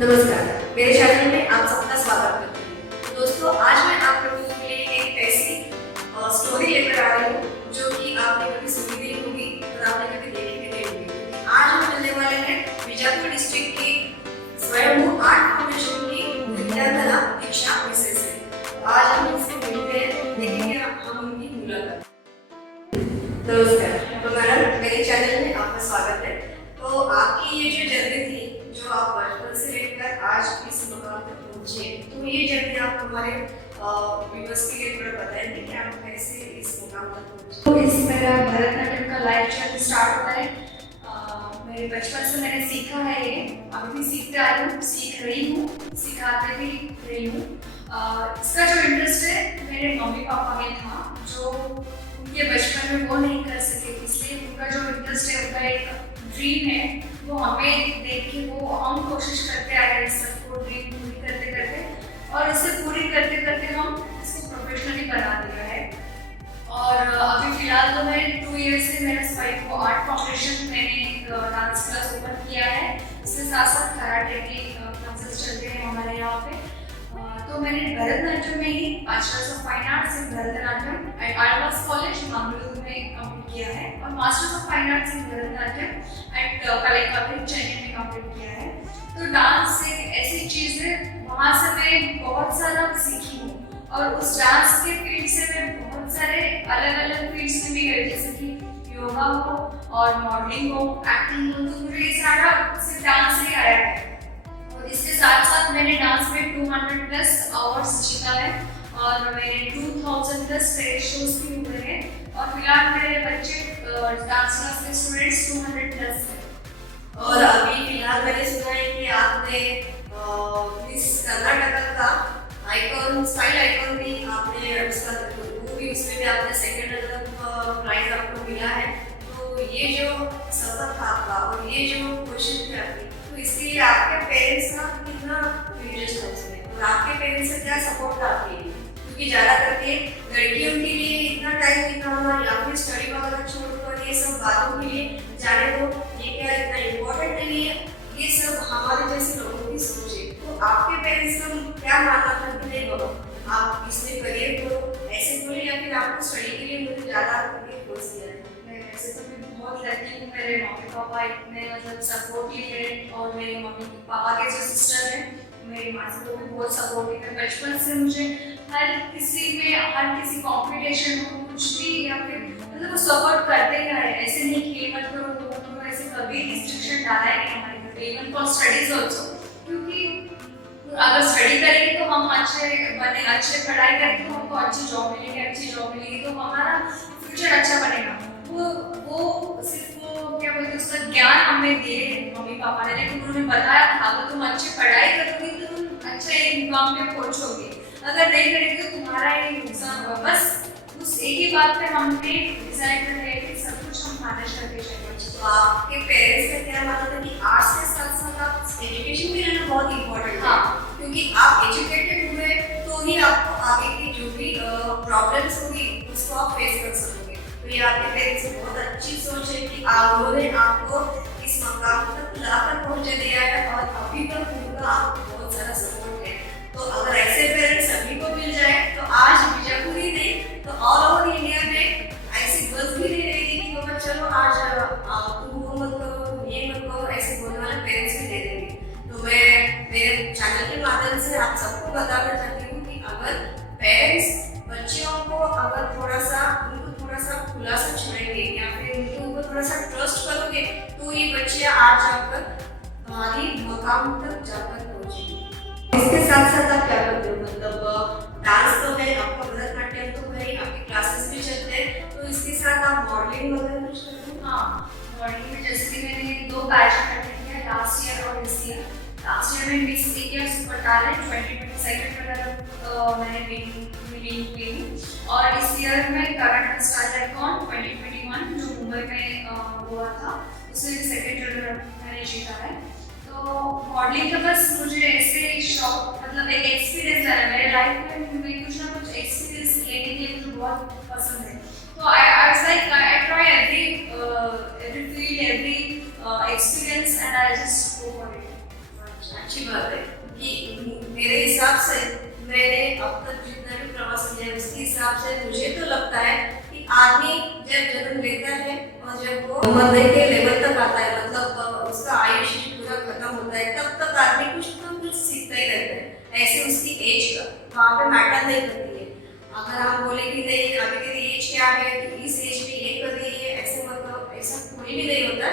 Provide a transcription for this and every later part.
नमस्कार, मेरे चैनल में आप सबका स्वागत करती हूँ। दोस्तों, आज मैं आप लोगों के लिए एक ऐसी स्टोरी लेकर आ रही हूँ जो कि आपने कभी सुनी नहीं होगी और आपने कभी देखी भी नहीं होगी। आज हम मिलने वाले हैं बीजापुर डिस्ट्रिक्ट की स्वयंभू आर्ट फाउंडेशन की विद्याधरा दीक्षा मिसेस से। आज हम इनसे मिलते हैं, देखेंगे हम उनकी मुलाकात। नमस्कार, तो मैडम मेरे चैनल में आपका स्वागत है। तो आपकी ये जो जर्नी थी, जो आप बचपन से लेकर आज इस मुकाम तक पहुंचे, तो ये जर्नी आप हमारे व्यूअर्स के लिए थोड़ा बताएंगे कि आप कैसे इस मुकाम तक पहुंचे? तो इस मेरा भरतनाट्यम का लाइफ जर्नी स्टार्ट होता है। मेरे बचपन से मैंने सीखा है, ये अभी भी सीखते आ रही हूँ, सीख रही हूँ, सिखाते भी रही हूँ। इसका जो इंटरेस्ट है मेरे मम्मी पापा में था, जो उनके बचपन में वो नहीं कर सके, इसलिए उनका जो इंटरेस्ट है, उनका एक ड्रीम है, वो हमें देख के वो हम कोशिश करते आए हैं सबको ड्रीम पूरी करते करते, और इसे पूरी करते करते हम इसको प्रोफेशनली बना दिया है। और अभी फिलहाल तो मैं 2 ईयर से मेरा स्वयंभू आर्ट फाउंडेशन, मैंने एक डांस क्लास ओपन किया है। इसके साथ साथ कराटे के क्लासेस चलते हैं हमारे यहाँ पे। तो मैंने भरतनाट्यम में ही bachelors of fine arts in Bharatanatyam at arts college Mangaluru में कंप्लीट किया है, और masters of fine arts in Bharatanatyam at कलिकता चेन्नई में कंप्लीट किया है। तो डांस एक ऐसी चीज़ है, वहाँ से मैं बहुत सारा सीखी हूँ, और उस डांस के फील्ड से मैं बहुत सारे अलग अलग फील्ड्स में भी गई, जैसे कि योगा हो और मॉडलिंग हो, एक्टिंग हो। तो मुझे ये सारा सिर्फ डांस से आया है, और इसके साथ साथ मैंने डांस में 200+ अवार्ड्स जीता है, और मेरे 2000+ स्टेज शोज भी हुए हैं, और फिलहाल मेरे बच्चे डांस क्लास के स्टूडेंट्स 200+ हैं। और अभी फिलहाल मैंने सुना है कि आपने मिस कर्नाटका का आइकॉन, स्टाइल आइकॉन भी आपने उसका वो भी, उसमें भी आपने सेकंड प्राइज आपको मिला है। तो ये जो सफर था आपका और ये जो कोशिश थी आपकी, तो इसके लिए आपके पेरेंट्स का कितना इंटरेस्ट है उसमें, और आपके पेरेंट्स का क्या सपोर्ट था आपके लिए? क्योंकि ज़्यादा करके लड़कियों के लिए इतना टाइम निकालना या फिर स्टडी वगैरह छोड़कर ये सब बातों के लिए जाने दो, ये क्या इतना इम्पोर्टेंट नहीं है, ये सब हमारे जैसे लोगों की सोच है। तो आपके पेरेंट्स का क्या मानना था कि नहीं बाबा आप इसमें करियर करो, ऐसे बोले, या फिर आपको स्टडी के लिए मुझे ज़्यादा करके फोर्स किया है? ऐसे तो मैं बहुत लकी हूँ, मेरे मम्मी पापा इतने मतलब सपोर्टिव हैं, और मेरे मम्मी पापा के जो सिस्टर हैं, मेरी माँ से, वो भी बहुत सपोर्टिव है। बचपन से मुझे हर किसी में, हर किसी कॉम्पिटिशन हो, कुछ भी, या फिर मतलब वो सपोर्ट करते ही रहे। ऐसे नहीं कि ये मत करो वो मत करो, ऐसे कभी रिस्ट्रिक्शन डाला है नहीं हमारे घर पे, इवन फॉर स्टडीज ऑल्सो। क्योंकि अगर स्टडी करेंगे तो हम अच्छे बने, अच्छे पढ़ाई करेंगे तो हमको अच्छी जॉब मिलेगी, अच्छी जॉब मिलेगी तो हमारा फ्यूचर अच्छा बनेगा। वो सिर्फ क्या बोलते हैं, उसका ज्ञान हमें दिए मम्मी पापा ने, लेकिन उन्होंने बताया था अगर तुम अच्छी पढ़ाई करोगी तो तुम अच्छे एक मुकाम पे पहुंचोगे, अगर नहीं करेंगे तो तुम्हारा ही नुकसान होगा। बस उस एक ही बात पे हमने डिसाइड कर लिया कि सब कुछ हम मैनेज करके चलेंगे। तो आपके पेरेंट्स का क्या मानना था कि आर्ट्स के साथ साथ आप एजुकेशन भी रहना बहुत इम्पोर्टेंट है, क्योंकि आप एजुकेटेड हुए तो ही आपको आगे की जो भी प्रॉब्लम्स होगी उसको आप फेस कर सकोगे। तो ये आपके पेरेंट्स की बहुत अच्छी सोच है कि उन्होंने आपको इस मकाम तक लाकर पहुंचा दिया है, और अभी तक उनका आपको बहुत सारा सपोर्ट है। तो अगर ऐसे पेरेंट्स सभी को मिल जाए तो आज बीजापुर ही नहीं तो ऑल ओवर इंडिया में ऐसी बस भी नहीं रहेगी कि बाबा चलो आज तुम वो मत करो, तुम ये मत करो, ऐसे बोलने वाले पेरेंट्स भी दे देंगे। तो मैं मेरे चैनल के माध्यम से आप सबको बताना चाहती हूँ कि अगर पेरेंट्स बच्चियों को अगर थोड़ा सा खुलासा छोड़ेंगे, या फिर उनके ऊपर थोड़ा सा ट्रस्ट करोगे, तो ये बच्चियाँ आज जाकर हमारी मकाम तक जाकर पहुँचेगी। इसके साथ साथ आप क्या करते हो? मतलब डांस तो है आपका, भरतनाट्यम तो है, आपके क्लासेस भी चलते हैं, तो इसके साथ आप मॉडलिंग वगैरह कुछ करते हो? हाँ, मॉडलिंग में जैसे कि मैंने 2 बैच अटेंड किया, लास्ट ईयर और इस ईयर। लास्ट ईयर में मिस इंडिया सुपर टैलेंट 2022 वगैरह मैंने विनिंग की, और इस ईयर में करंट स्टाइल आइकॉन 2021 जो मुंबई में हुआ था, उसमें भी सेकंड जनरल मैंने जीता है। तो मॉडलिंग का बस मुझे ऐसे शौक, मतलब एक एक्सपीरियंस है मेरे लाइफ में, मुझे कुछ ना कुछ एक्सपीरियंस लेने के लिए मुझे बहुत पसंद है। तो I was like I try every field, every experience, and I just go for it. अच्छी बात है कि मेरे हिसाब से मैंने अब तक जितना भी प्रवास किया है उसके हिसाब से मुझे तो लगता है कि आदमी जब जन्म लेता है और जब वो मरने के लेवल तक आता है, मतलब उसका आयुष्य पूरा खत्म होता है, तब तक आदमी कुछ ना कुछ सीखता ही रहता है। ऐसे उसकी एज का वहाँ पे मैटर नहीं करती है। अगर हम बोले कि नहीं अभी तेरी एज क्या है, तो इस एज में ये कर रही है, ऐसे मतलब ऐसा कोई भी नहीं होता,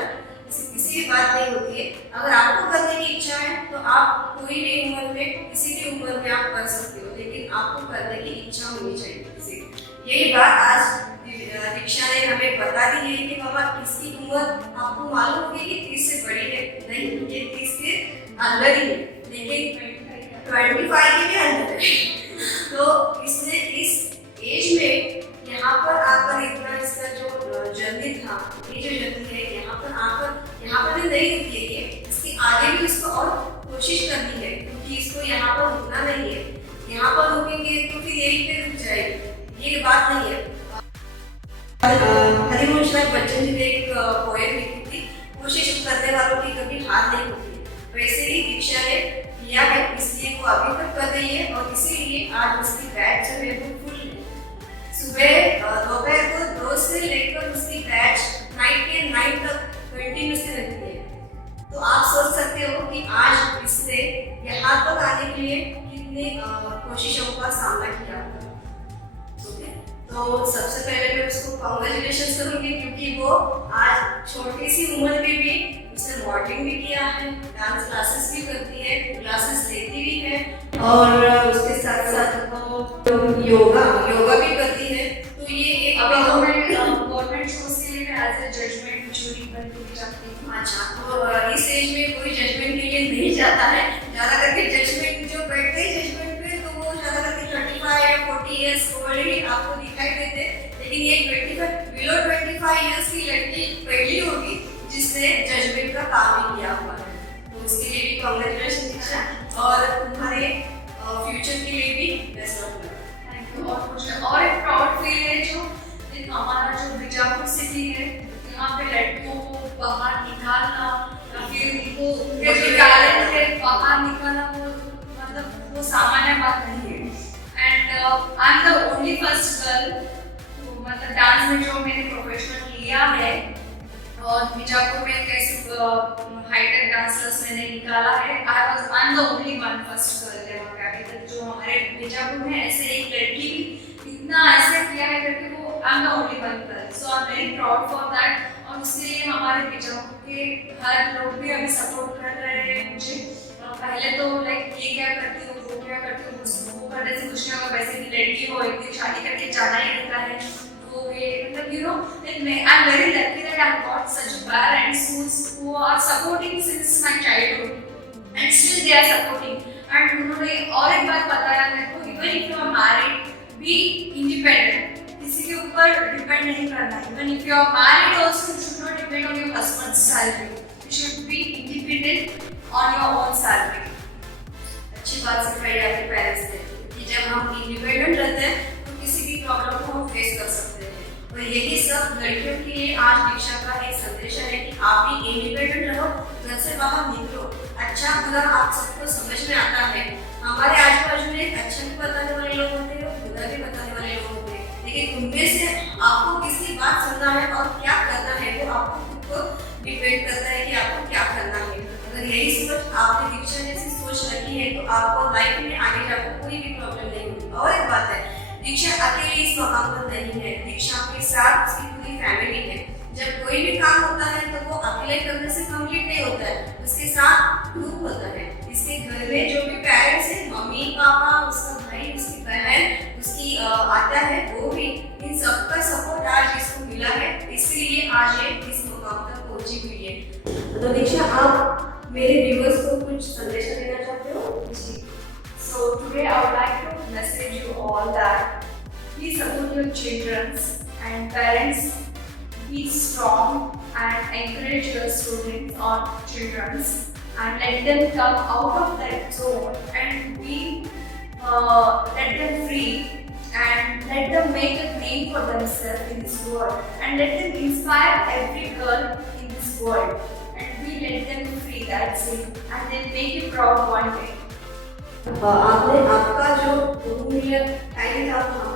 किसी भी बात नहीं होती है। अगर आपको करने की इच्छा है तो आप कोई भी उम्र में, किसी भी उम्र में आप कर सकते हो, लेकिन आपको करने की इच्छा होनी चाहिए किसी। यही बात आज दीक्षा ने हमें बता दी है कि बाबा इसकी उम्र आपको मालूम होगी कि 30 से बड़ी है, नहीं ये 30 के अंदर ही है, लेकिन 25 के भी अंदर है। तो इसने इस एज में यहाँ पर आकर इतना इसका जो जर्नी था, ये जो जर्नी है यहाँ पर भी नहीं रुकी है, इसके आगे भी इसको और कोशिश करनी है, क्योंकि इसको यहाँ पर रुकना नहीं है। यहाँ पर रुकेंगे तो फिर यही पे रुक जाएगी, ये बात नहीं है। हरिवंश राय बच्चन जी ने एक पोएम लिखी थी, कोशिश करने वालों की कभी हार नहीं होती। वैसे ही दीक्षा ने किया है, इसलिए वो अभी तक कर रही है और इसीलिए आज उसकी बैच जो है वो फुल है। सुबह दोपहर को 2 से लेकर उसकी बैच नाइट के 9 तक कंटिन्यूसली रहती है। तो आप सोच सकते हो कि आज इसने यहाँ तक आने के लिए कितनी कोशिशों का सामना किया। तो सबसे पहले मैं उसको कांग्रेचुलेशन करूंगी, क्योंकि वो आज छोटी सी उम्र में भी उसने मॉडलिंग भी किया है, डांस क्लासेस भी करती है, क्लासेस लेती भी है, और उसके साथ साथ वो योगा भी करती है। तो ये एक गवर्नमेंट शोज के लिए एज ए जजमेंट जूरी बनके भी जाती हूँ। अच्छा, तो इस एज में कोई जजमेंट के लिए नहीं जाता है, ज़्यादा करके जजमेंट जो बैठते हैं जजमेंट पे तो वो ज़्यादा करके 35 या 40 इयर्स ओल्ड ही आपको दिखाई देते, लेकिन ये 25 बिलो 25 इयर्स की लड़की पहली होगी जिसने जजमेंट का काम ही किया हुआ है। तो उसके लिए भी कांग्रेचुलेशन दीक्षा, और तुम्हारे फ्यूचर के लिए भी best of luck. Thank you. और मुझे और एक प्राउड फील है जो हमारा जो बीजापुर सिटी है, यहाँ पे लड़कियों को बाहर निकालना या फिर उनको टैलेंट है बाहर निकालना, वो मतलब वो सामान्य बात नहीं है। And I am the only first girl, मतलब डांस में जो मैंने प्रोफेशनल लिया है, और बीजापुर में कैसे हाईटेक डांस क्लास मैंने निकाला है। I am the only one first girl है वहाँ पे अभी तक जो हमारे बीजापुर में ऐसे एक लड़की भी इतना ऐसा किया है करके, वो I am the only one girl, so I am very proud for that. और उसके लिए हमारे बीजापुर के हर लोग भी अभी सपोर्ट कर रहे हैं मुझे। पहले तो लाइक ये क्या करती हो, वो क्या करती हो, वो करने से कुछ नहीं होगा, वैसे भी लड़की हो, एक दिन शादी करके जाना ही रहता है। तो ये मतलब you know I am very lucky that I have got such parents who are supporting since my childhood and still they are supporting। and उन्होंने और एक बात बताया मेरे को, even if you are married be independent, किसी के ऊपर डिपेंड नहीं करना। even if you are married also you should not depend on your husband's salary, you should be independent on your own salary। अच्छी बात सिखाई आपके पेरेंट्स ने कि जब हम इंडिपेंडेंट रहते हैं तो किसी भी प्रॉब्लम को हम फेस कर सकते हैं, और यही सब लड़कियों के लिए आज दीक्षा का एक संदेश है कि आप भी इंडिपेंडेंट रहो, घर से बाहर निकलो। अच्छा बुरा आप सबको समझ में आता है। हमारे आजू बाजू में अच्छा भी बताने वाले लोग होते हैं और बुरा भी बताने वाले लोग होते हैं, लेकिन उनमें से आपको किसकी बात सुनना है और क्या करना है वो आपको खुद को डिपेंड करता है कि आपको क्या करना है। अगर यही सोच आपने दीक्षा जैसी सोच रखी है तो आपको लाइफ में आगे जाकर कोई भी प्रॉब्लम नहीं होगी। और एक बात है, दीक्षा अकेली इस मकाम पर नहीं है, दीक्षा के साथ उसकी पूरी फैमिली है। जब कोई भी काम होता है तो वो अकेले करने से कंप्लीट नहीं होता है, उसके साथ ग्रुप होता है। इसके घर में जो भी पेरेंट्स हैं, मम्मी पापा, उसका भाई, उसकी बहन, उसकी आता है, वो भी, इन सबका सपोर्ट आज इसको मिला है, इसलिए आज ये इस मुकाम तक पहुंची हुई है। तो दीक्षा आप मेरे व्यूअर्स को कुछ संदेश देना चाहते हो? जी। So today I would like to message you all that please support your children, and parents be strong and encourage your students or children and let them come out of that zone and be let them free and let them make a name for themselves in this world and let them inspire every girl in this world and we let them free, that's it, and they'll make you proud one day. आपने आपका जो बहुमूल्य time था